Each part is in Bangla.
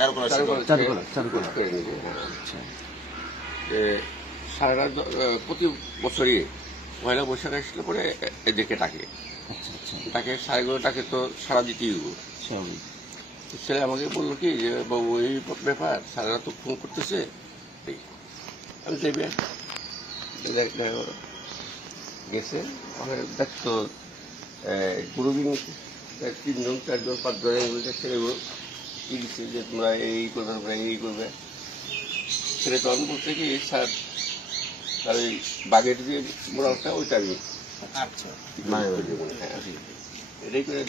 চারুকলা চারুকলা, চারুকলা। সারা প্রতি বছরই পয়লা বৈশাখ আসলে পরে এদেরকে ডাকে। আচ্ছা আচ্ছা। ডাকে সাড়ে তো সারা দিতেই ছেলে আমাকে বলল কি যে বাবু এই ব্যাপার সারারা তো ফোন করতেছে। আমি দেবে গেছে দেখতো গুরুদিন তিনজন চারজন পাঁচজন কি দিচ্ছে যে তোমরা এই করবে তোমরা এই করবে? ছেলে তখন বলছে কি স্যার তার ওই বাগের যে মোড়ালটা ওইটা আমি আচ্ছা। হ্যাঁ, এটাই করে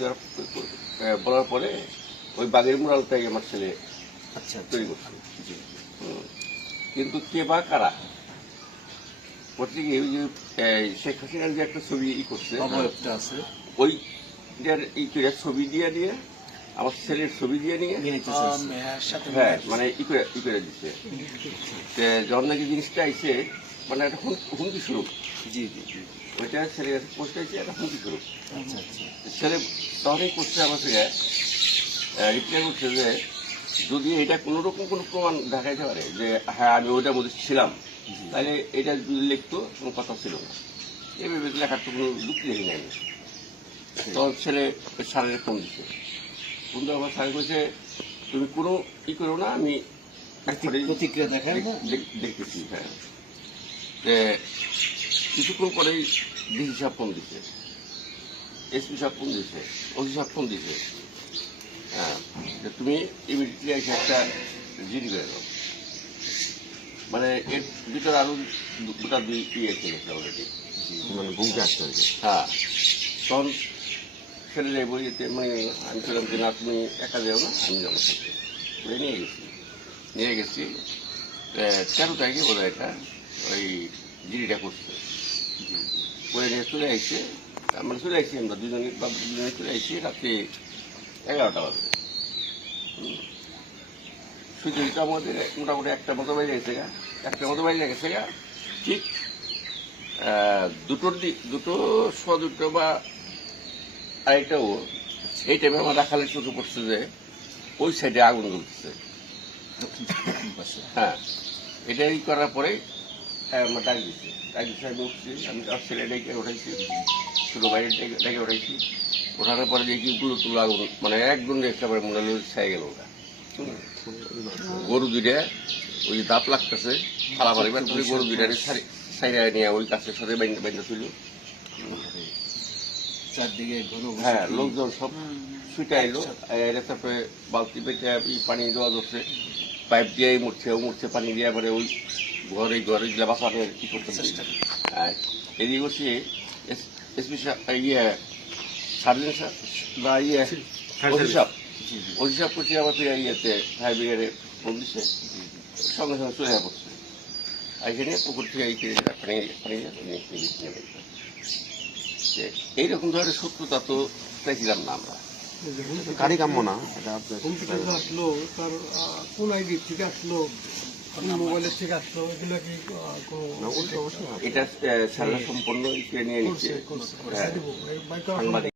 বলার পরে ওই বাগের মোড়ালটাই আমার ছেলে আচ্ছা তৈরি করছে। কিন্তু কে বা কারা? করতে গিয়ে ওই যে শেখ হাসিনার যে একটা ছবি ই করছে ওই ছবি দিয়ে নিয়ে আমার ছেলের ছবি দিয়ে নিয়ে? সাথে হ্যাঁ মানে ই করে দিচ্ছে। তে যখন নাকি জিনিসটা আইসে মানে একটা হুমকি স্বরূপ। জি জি জি। ওইটা ছেলের কাছে পোস্ট আইছে একটা হুমকি স্বরূপ। আচ্ছা আচ্ছা। ছেলে তখনই করছে আমার থেকে রিপ্লাই করছে যে যদি এটা কোনো রকম কোনো প্রমাণ দেখাইতে পারে যে হ্যাঁ আমি ওইটার মধ্যে ছিলাম তাহলে এটা যদি লিখতো কোনো কথা ছিল না। এইভাবে লেখার তো কোনো যুক্তি দেখি নাই তখন ছেলে স্যারের ফোন দিচ্ছে। দেওয়ার পর স্যার কইছে তুমি কোনো ই করো না আমি প্রতিক্রিয়া দেখায় না? দেখ- দেখ- দেখতেছি হ্যাঁ। যে কিছুক্ষণ পরেই ডিসি সাহেব ফোন দিচ্ছে এসপি সাহেব ফোন দিচ্ছে ওসি সাহেব ফোন দিচ্ছে হ্যাঁ তুমি ইমিডিয়েটলি এসে একটা জিডি করে। দাও মানে এর ভিতরে আরও দু- দুটা দুই ইয়ে চলেছে অলরেডি মানে বুঝতে আসতে হ্যাঁ তখন ছেলেরা বইতে মানে আমি ছিলাম যে না তুমি একা যাও না, আমি যাব বলে নিয়ে গেছি। নিয়ে গেছি। তেরো তারিখে বোধ এটা, ওই জিডিটা করছে। করে নিয়ে চলে আসছে আমরা চলে আসছি আমরা দুজনে, বা দুজনে চলে আসছি রাত্রে এগারোটা বাজে। এটা আমাদের মোটামুটি একটা মতো বাইরে গেছে গা, একটা মতো বাইরে গেছে গা, ঠিক দুটোর দিক, দুটো সোয়া দুটো বা আরেকটাও এই টাইমে আমার রাখালের চোখে পড়ছে যে ওই সাইডে আগুন জ্বলতেছে। পাশে হ্যাঁ এটাই করার পরে হ্যাঁ আমার ডাক দিচ্ছে ডাক দিচ্ছে আমি উঠছি আমি আমার ছেলে ডেকে উঠাইছি ছোটো বাইরে ডেকে উঠাইছি। ওঠানোর পরে দেখি গুলো তুলো আগুন মানে একদম একেবারে মনে হলো ছাই গেল ওটা। গরু দুইটা ওই যে দাপ লাগতেছে ফালাফালি বার করে গরু দুইটা সাইডে নিয়ে ওই কাছের সাথে বাইন্দা বাইন্দা ছিল চারদিকে হ্যাঁ লোকজন সব ছুটে আইলো এরা তারপরে বালতি পেটে পানি দেওয়া যাচ্ছে পাইপ দিয়ে মুড়ছে ও মুড়ছে পানি দিয়ে এবারে ওই ঘরে ঘরে গিলা বাঁচানোর কি করতে চেষ্টা। আর এদিকে হচ্ছে এসপি ইয়ে সাহেব বা ইয়ে অভিশাপ। অভিশাপ করছে আবার ফিরে ইয়েতে ফায়ার ব্রিগেডে ফোন দিচ্ছে সঙ্গে সঙ্গে চলে আর এখানে পুকুর থেকে এই কিনে পানি পানি নিয়ে। যে এইরকম ধরনের শত্রুতা তো চাইছিলাম না আমরা। কারি কাম্য না। এটা আপনার কোন থেকে আসলো তার কোন আইডি থেকে আসলো আপনার মোবাইলের থেকে আসলো এগুলো কি এটা সারা সম্পূর্ণ নিয়ে নিচ্ছে। হ্যাঁ। বাইক সাংবাদিক।